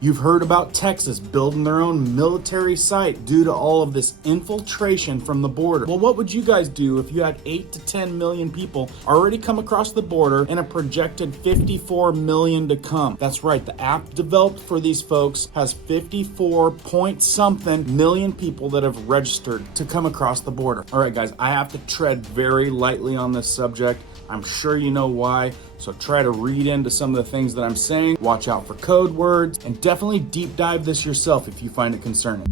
You've heard about Texas building their own military site due to all of this infiltration from the border. Well, what would you guys do if you had 8 to 10 million people already come across the border and a projected 54 million to come? That's right, the app developed for these folks has 54 point something million people that have registered to come across the border. All right, guys, I have to tread very lightly on this subject. I'm sure you know why, so try to read into some of the things that I'm saying, watch out for code words, and definitely deep dive this yourself if you find it concerning.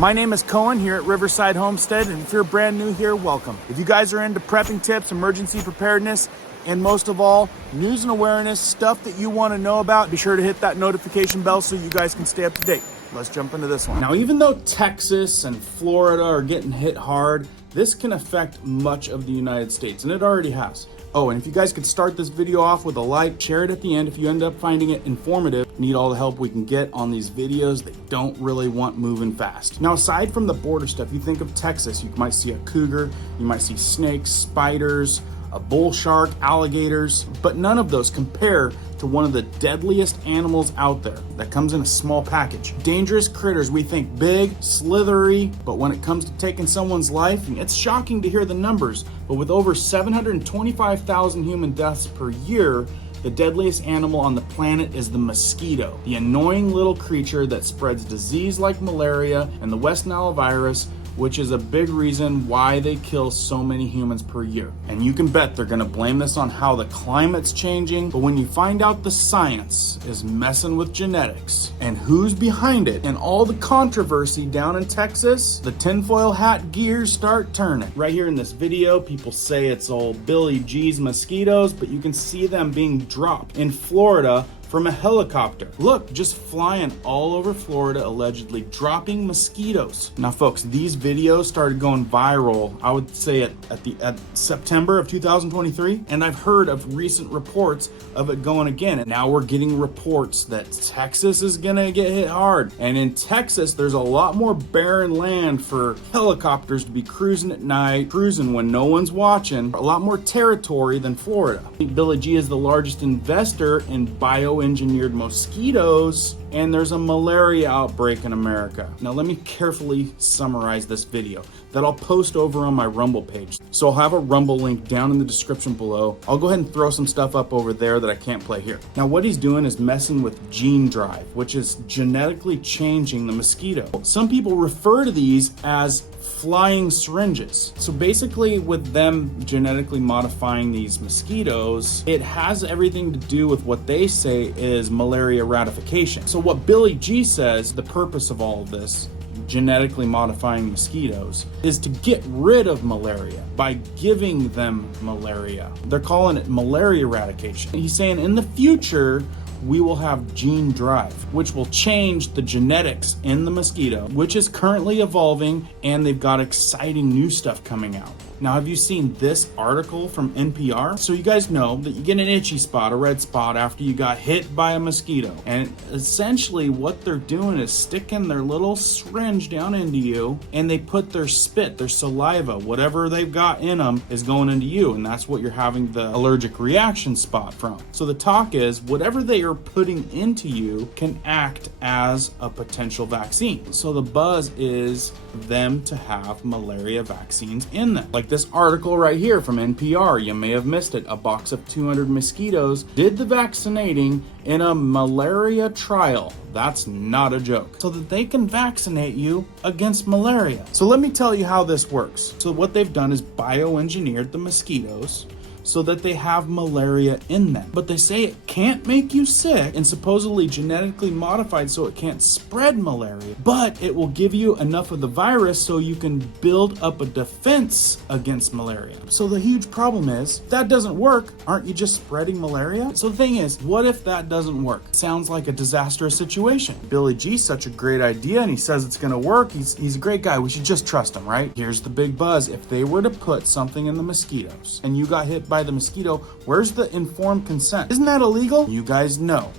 My name is Cohen here at Riverside Homestead, and if you're brand new here, welcome. If you guys are into prepping tips, emergency preparedness, and most of all, news and awareness, stuff that you want to know about, be sure to hit that notification bell so you guys can stay up to date. Let's jump into this one. Now, even though Texas and Florida are getting hit hard, this can affect much of the United States, and it already has. Oh, and if you guys could start this video off with a like, share it at the end if you end up finding it informative. Need all the help we can get on these videos. They don't really want moving fast. Now, aside from the border stuff, you think of Texas, you might see a cougar, you might see snakes, spiders, a bull shark, alligators, but none of those compare to one of the deadliest animals out there that comes in a small package. Dangerous critters, we think big, slithery, but when it comes to taking someone's life, it's shocking to hear the numbers, but with over 725,000 human deaths per year, the deadliest animal on the planet is the mosquito, the annoying little creature that spreads disease like malaria and the West Nile virus, which is a big reason why they kill so many humans per year. And you can bet they're gonna blame this on how the climate's changing, but when you find out the science is messing with genetics and who's behind it and all the controversy down in Texas, the tinfoil hat gears start turning. Right here in this video, people say it's all Billy G's mosquitoes, but you can see them being dropped in Florida from a helicopter. Look, just flying all over Florida, allegedly dropping mosquitoes. Now, folks, these videos started going viral, I would say at September of 2023, and I've heard of recent reports of it going again. And now we're getting reports that Texas is gonna get hit hard. And in Texas, there's a lot more barren land for helicopters to be cruising at night, cruising when no one's watching, a lot more territory than Florida. Billy G is the largest investor in bioengineered mosquitoes, and there's a malaria outbreak in America. Now let me carefully summarize this video that I'll post over on my Rumble page. So I'll have a Rumble link down in the description below. I'll go ahead and throw some stuff up over there that I can't play here. Now what he's doing is messing with gene drive, which is genetically changing the mosquito. Some people refer to these as flying syringes. So basically with them genetically modifying these mosquitoes, it has everything to do with what they say is malaria eradication. So what Billy G says, the purpose of all of this, genetically modifying mosquitoes, is to get rid of malaria by giving them malaria. They're calling it malaria eradication. He's saying in the future, we will have gene drive, which will change the genetics in the mosquito, which is currently evolving, and they've got exciting new stuff coming out. Now, have you seen this article from NPR? So you guys know that you get an itchy spot, a red spot, after you got hit by a mosquito. And essentially what they're doing is sticking their little syringe down into you, and they put their spit, their saliva, whatever they've got in them is going into you. And that's what you're having the allergic reaction spot from. So the talk is whatever they are putting into you can act as a potential vaccine. So the buzz is them to have malaria vaccines in them. Like this article right here from NPR, you may have missed it. A box of 200 mosquitoes did the vaccinating in a malaria trial. That's not a joke. So that they can vaccinate you against malaria. So let me tell you how this works. So what they've done is bioengineered the mosquitoes so that they have malaria in them. But they say it can't make you sick and supposedly genetically modified so it can't spread malaria, but it will give you enough of the virus so you can build up a defense against malaria. So the huge problem is, if that doesn't work, aren't you just spreading malaria? So the thing is, what if that doesn't work? Sounds like a disastrous situation. Billy G's such a great idea and he says it's gonna work. He's a great guy, we should just trust him, right? Here's the big buzz. If they were to put something in the mosquitoes and you got hit by the mosquito, where's the informed consent? Isn't that illegal? You guys know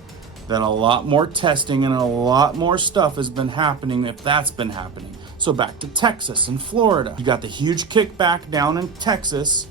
then a lot more testing and a lot more stuff has been happening if that's been happening. So back to Texas and Florida. You got the huge kickback down in Texas.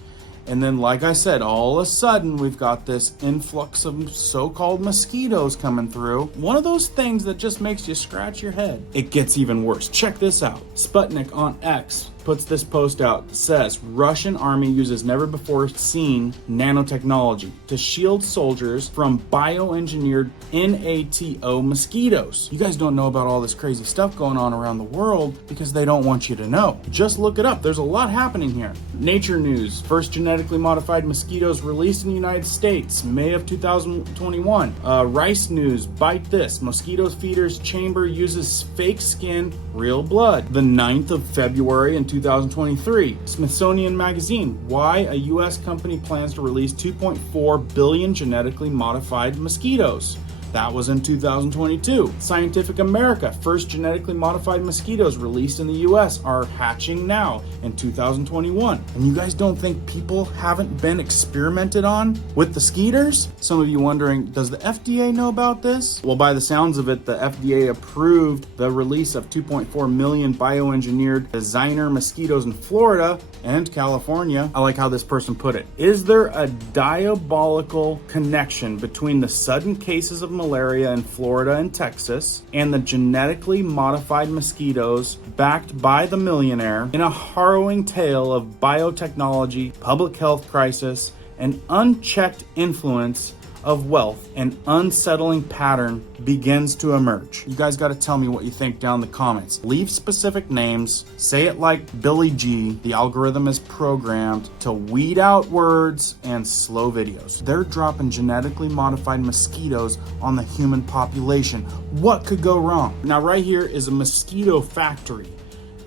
And then, like I said, all of a sudden, we've got this influx of so-called mosquitoes coming through. One of those things that just makes you scratch your head. It gets even worse. Check this out. Sputnik on X puts this post out. It says, Russian army uses never before seen nanotechnology to shield soldiers from bioengineered NATO mosquitoes. You guys don't know about all this crazy stuff going on around the world because they don't want you to know. Just look it up. There's a lot happening here. Nature News, first genetically modified mosquitoes released in the United States, May of 2021. Rice News, bite this. Mosquito feeders chamber uses fake skin, real blood. The 9th of February in 2023. Smithsonian Magazine, why a U.S. company plans to release 2.4 billion genetically modified mosquitoes. That was in 2022. Scientific America, first genetically modified mosquitoes released in the US are hatching now in 2021. And you guys don't think people haven't been experimented on with the skeeters? Some of you wondering, does the FDA know about this? Well, by the sounds of it, the FDA approved the release of 2.4 million bioengineered designer mosquitoes in Florida and California. I like how this person put it. Is there a diabolical connection between the sudden cases of malaria in Florida and Texas and the genetically modified mosquitoes backed by the millionaire in a harrowing tale of biotechnology, public health crisis, and unchecked influence of wealth? An unsettling pattern begins to emerge. You guys got to tell me what you think down in the comments. Leave specific names. Say it like Billy G. The algorithm is programmed to weed out words and slow videos. They're dropping genetically modified mosquitoes on the human population. What could go wrong? Now, right here is a Mosquito Factory,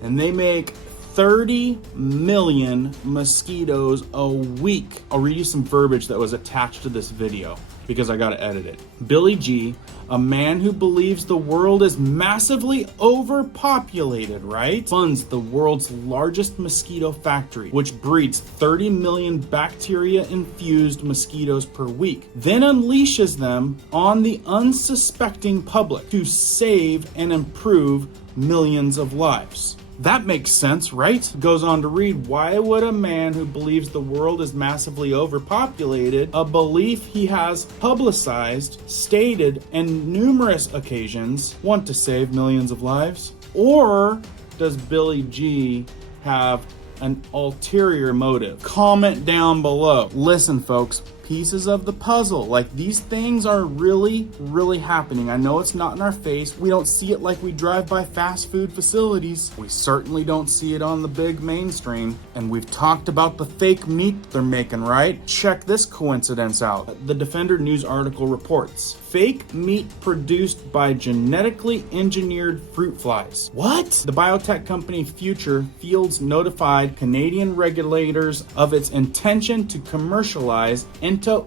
and they make 30 million mosquitoes a week. I'll read you some verbiage that was attached to this video because I gotta edit it. Billy G, a man who believes the world is massively overpopulated, right? Funds the world's largest mosquito factory, which breeds 30 million bacteria-infused mosquitoes per week, then unleashes them on the unsuspecting public to save and improve millions of lives. That makes sense, right? Goes on to read, why would a man who believes the world is massively overpopulated, a belief he has publicized, stated, and numerous occasions, want to save millions of lives? Or does Billy G have an ulterior motive? Comment down below. Listen, folks, pieces of the puzzle. Like, these things are really happening. I know it's not in our face. We don't see it like we drive by fast food facilities. We certainly don't see it on the big mainstream. And we've talked about the fake meat they're making, right? Check this coincidence out. The Defender news article reports, fake meat produced by genetically engineered fruit flies. What? The biotech company Future Fields notified Canadian regulators of its intention to commercialize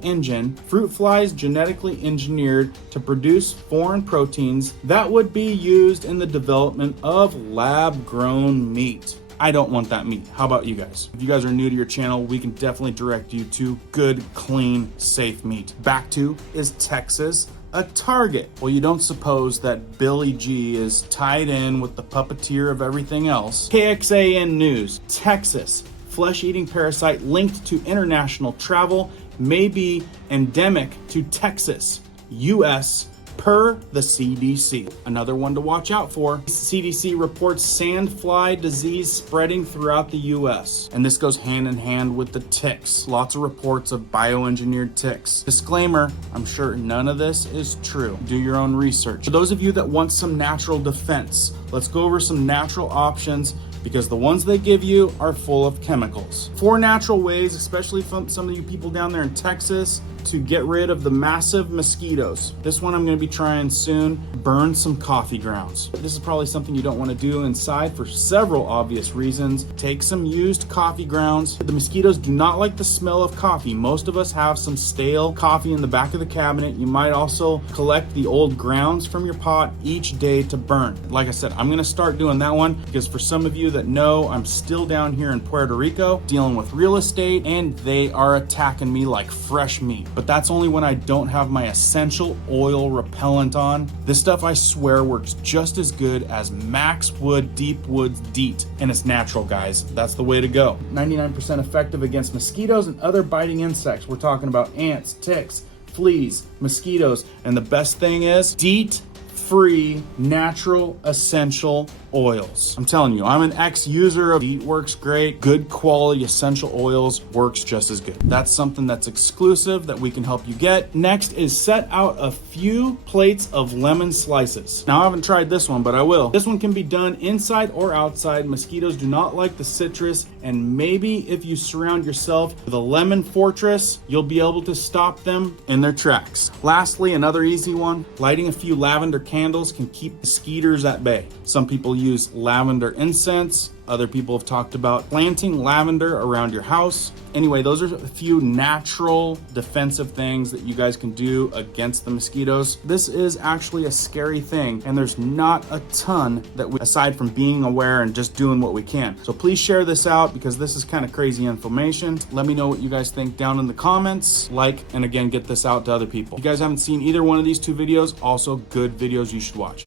engine fruit flies genetically engineered to produce foreign proteins that would be used in the development of lab-grown meat. I don't want that meat. How about you guys? If you guys are new to your channel, we can definitely direct you to good, clean, safe meat. Back to, is Texas a target? Well, you don't suppose that Billy G is tied in with the puppeteer of everything else. KXAN News, Texas, flesh-eating parasite linked to international travel may be endemic to Texas, U.S., per the CDC. Another one to watch out for. CDC reports sandfly disease spreading throughout the U.S. And this goes hand in hand with the ticks. Lots of reports of bioengineered ticks. Disclaimer, I'm sure none of this is true. Do your own research. For those of you that want some natural defense, let's go over some natural options, because the ones they give you are full of chemicals. 4 natural ways, especially from some of you people down there in Texas, to get rid of the massive mosquitoes. This one I'm gonna be trying soon. Burn some coffee grounds. This is probably something you don't wanna do inside for several obvious reasons. Take some used coffee grounds. The mosquitoes do not like the smell of coffee. Most of us have some stale coffee in the back of the cabinet. You might also collect the old grounds from your pot each day to burn. Like I said, I'm gonna start doing that one because for some of you that know, I'm still down here in Puerto Rico dealing with real estate and they are attacking me like fresh meat. but that's only when I don't have my essential oil repellent on. This stuff, I swear, works just as good as Max Wood Deep Woods DEET, and it's natural, guys. That's the way to go. 99% effective against mosquitoes and other biting insects. We're talking about ants, ticks, fleas, mosquitoes, and the best thing is DEET free, natural, essential oils. I'm telling you, I'm an ex-user of DEET. Works great. Good quality essential oils, works just as good. That's something that's exclusive that we can help you get. Next is set out a few plates of lemon slices. Now, I haven't tried this one, but I will. This one can be done inside or outside. Mosquitoes do not like the citrus, and maybe if you surround yourself with a lemon fortress, you'll be able to stop them in their tracks. Lastly, another easy one, lighting a few lavender candles can keep mosquitoes at bay. Some people use lavender incense. Other people have talked about planting lavender around your house. Anyway, those are a few natural defensive things that you guys can do against the mosquitoes. This is actually a scary thing, and there's not a ton that we, aside from being aware and just doing what we can. So please share this out because this is kind of crazy information. Let me know what you guys think down in the comments. Like, and again, get this out to other people. If you guys haven't seen either one of these two videos, also good videos you should watch.